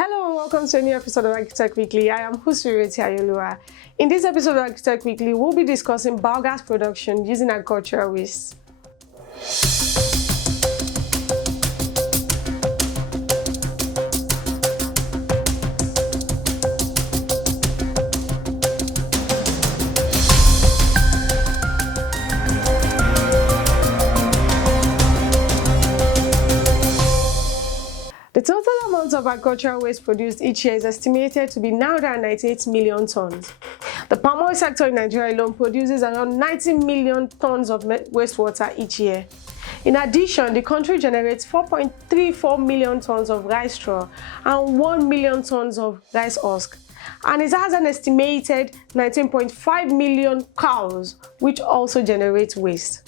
Hello and welcome to a new episode of Architect Weekly. I am Husireti Ayolua. In this episode of Architect Weekly, we'll be discussing biogas production using agricultural waste. The total amount of agricultural waste produced each year is estimated to be 998 million tons. The palm oil sector in Nigeria alone produces around 90 million tons of wastewater each year. In addition, the country generates 4.34 million tons of rice straw and 1 million tons of rice husk, and it has an estimated 19.5 million cows, which also generate waste.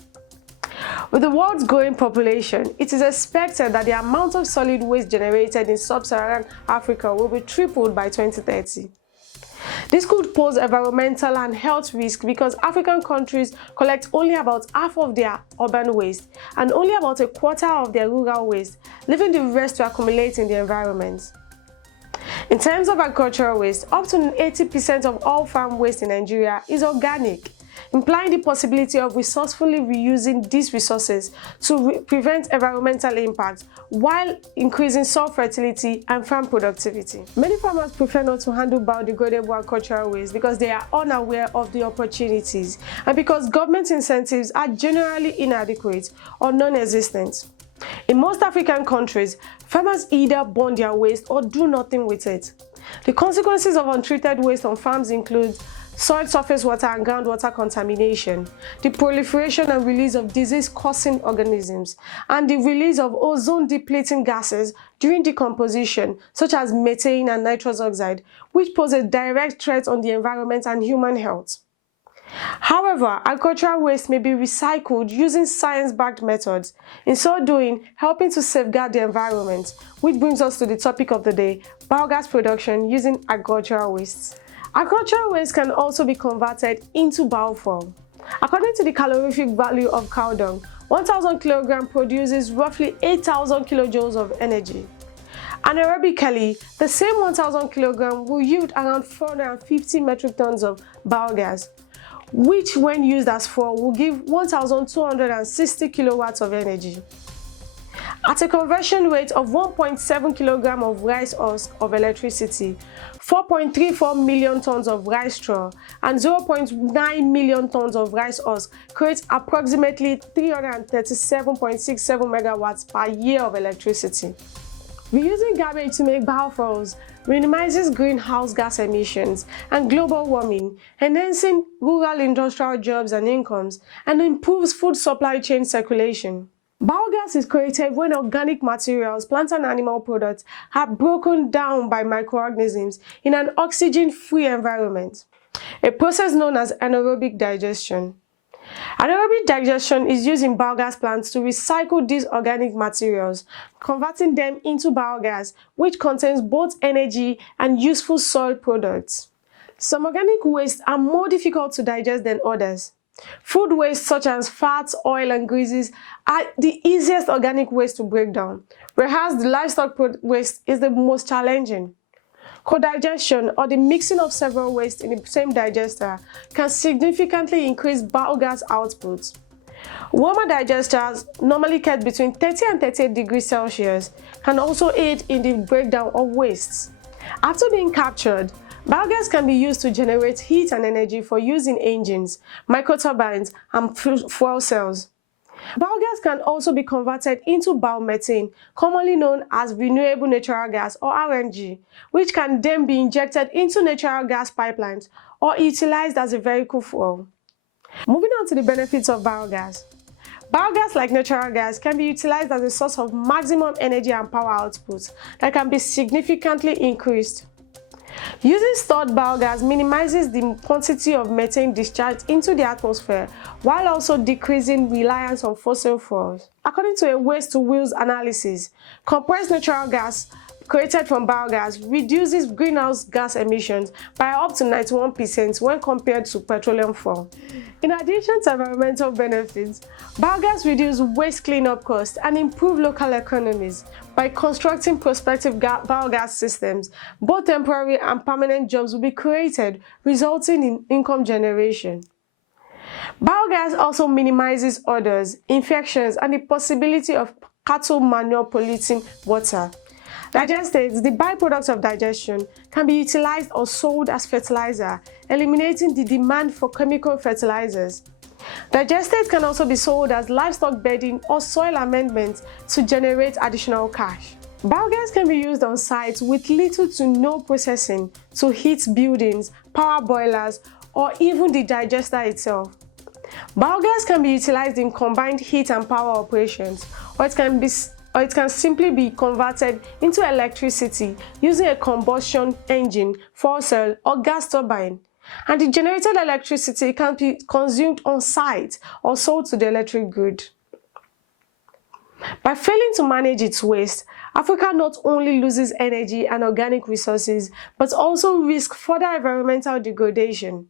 With the world's growing population, it is expected that the amount of solid waste generated in sub-Saharan Africa will be tripled by 2030. This could pose environmental and health risks because African countries collect only about half of their urban waste and only about a quarter of their rural waste, leaving the rest to accumulate in the environment. In terms of agricultural waste, up to 80% of all farm waste in Nigeria is organic, implying the possibility of resourcefully reusing these resources to prevent environmental impact while increasing soil fertility and farm productivity. Many farmers prefer not to handle biodegradable agricultural waste because they are unaware of the opportunities and because government incentives are generally inadequate or non-existent. In most African countries, farmers either burn their waste or do nothing with it. The consequences of untreated waste on farms include soil surface water and groundwater contamination, the proliferation and release of disease-causing organisms, and the release of ozone-depleting gases during decomposition, such as methane and nitrous oxide, which pose a direct threat on the environment and human health. However, agricultural waste may be recycled using science-backed methods, in so doing helping to safeguard the environment, which brings us to the topic of the day, biogas production using agricultural waste. Agricultural waste can also be converted into biofuel. According to the calorific value of cow dung, 1,000 kg produces roughly 8,000 kilojoules of energy. Anaerobically, the same 1,000 kg will yield around 450 metric tons of biogas, which when used as fuel will give 1,260 kilowatts of energy. At a conversion rate of 1.7 kg of rice husk of electricity, 4.34 million tons of rice straw, and 0.9 million tons of rice husk creates approximately 337.67 megawatts per year of electricity. Reusing garbage to make biofuels minimizes greenhouse gas emissions and global warming, enhancing rural industrial jobs and incomes, and improves food supply chain circulation. Biogas is created when organic materials, plant and animal products, are broken down by microorganisms in an oxygen-free environment, a process known as anaerobic digestion. Anaerobic digestion is used in biogas plants to recycle these organic materials, converting them into biogas, which contains both energy and useful soil products. Some organic wastes are more difficult to digest than others. Food waste such as fats, oil, and greases are the easiest organic waste to break down, whereas the livestock waste is the most challenging. Co-digestion, or the mixing of several wastes in the same digester, can significantly increase biogas output. Warmer digesters, normally kept between 30 and 38 degrees Celsius, can also aid in the breakdown of wastes. After being captured, biogas can be used to generate heat and energy for use in engines, microturbines, and fuel cells. Biogas can also be converted into biomethane, commonly known as renewable natural gas or RNG, which can then be injected into natural gas pipelines or utilized as a vehicle fuel. Moving on to the benefits of biogas. Biogas, like natural gas, can be utilized as a source of maximum energy and power output that can be significantly increased. Using stored biogas minimizes the quantity of methane discharged into the atmosphere while also decreasing reliance on fossil fuels. According to a waste-to-wheels analysis, compressed natural gas created from biogas reduces greenhouse gas emissions by up to 91% when compared to petroleum fuel. In addition to environmental benefits, biogas reduces waste cleanup costs and improve local economies. By constructing prospective biogas systems, both temporary and permanent jobs will be created, resulting in income generation. Biogas also minimizes odors, infections, and the possibility of cattle manure polluting water. Digestates, the byproduct of digestion, can be utilized or sold as fertilizer, eliminating the demand for chemical fertilizers. Digestates can also be sold as livestock bedding or soil amendments to generate additional cash. Biogas can be used on sites with little to no processing to heat buildings, power boilers, or even the digester itself. Biogas can be utilized in combined heat and power operations, or it can simply be converted into electricity using a combustion engine, fuel cell, or gas turbine. And the generated electricity can be consumed on site or sold to the electric grid. By failing to manage its waste, Africa not only loses energy and organic resources, but also risks further environmental degradation.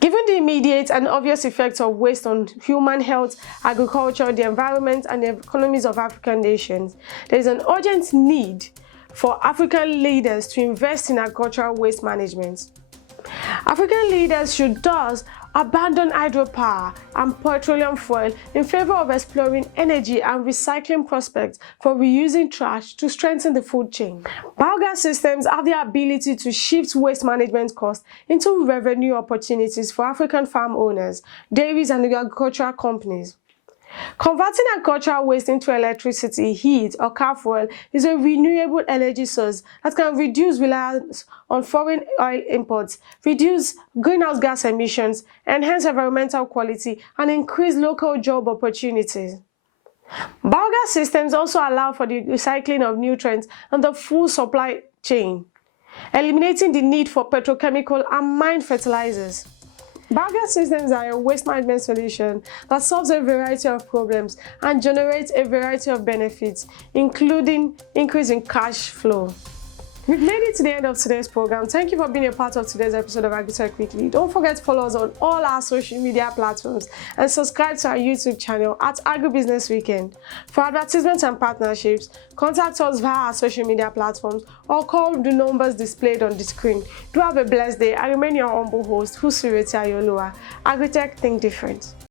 Given the immediate and obvious effects of waste on human health, agriculture, the environment, and the economies of African nations, there is an urgent need for African leaders to invest in agricultural waste management. African leaders should thus abandon hydropower and petroleum fuel in favor of exploring energy and recycling prospects for reusing trash to strengthen the food chain. Biogas systems have the ability to shift waste management costs into revenue opportunities for African farm owners, dairies, and agricultural companies. Converting agricultural waste into electricity, heat, or car fuel is a renewable energy source that can reduce reliance on foreign oil imports, reduce greenhouse gas emissions, enhance environmental quality, and increase local job opportunities. Biogas systems also allow for the recycling of nutrients and the full supply chain, eliminating the need for petrochemical and mine fertilizers. Biogas systems are a waste management solution that solves a variety of problems and generates a variety of benefits, including increasing cash flow. We've made it to the end of today's program. Thank you for being a part of today's episode of AgriTech Weekly. Don't forget to follow us on all our social media platforms and subscribe to our YouTube channel at Agribusiness Weekend. For advertisements and partnerships, contact us via our social media platforms or call the numbers displayed on the screen. Do have a blessed day. I remain your humble host, Husireti Ayolua. AgriTech, think different.